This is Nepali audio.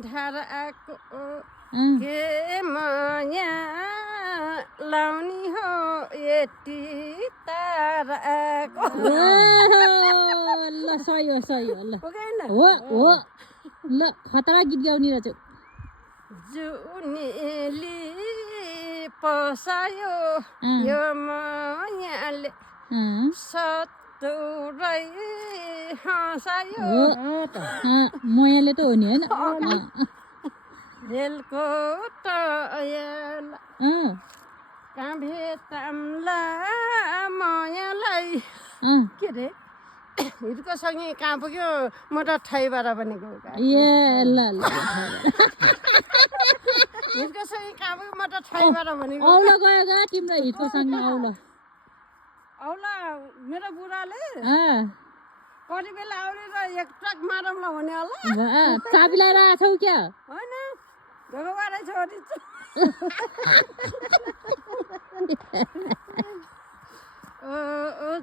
ढाराको के माया लाउनी हो यति ताराको ल सही हो ल पुगेन हो ल खतरा गीत गाउने रहेछ जुनेली पसायो यो मायाले सतुरै हँसायो मयाले त हो नि होइन रेलको टयला कहाँ भेटाम्ला मायालाई के रे हिर्को सँगै कहाँ पुग्यो म त ठैबाट भनेको हिर्को सँगै कहाँ पुग्यो म त ठैबाट भनेको औला गयो गा तिम्रो हिटको सँग औला मेरो बुढाले कति बेला आउने र एक ट्रक मारौँला भने होला चाबी लिएर आएको छौ क्या होइन ढोकाबाटै छोरी ओ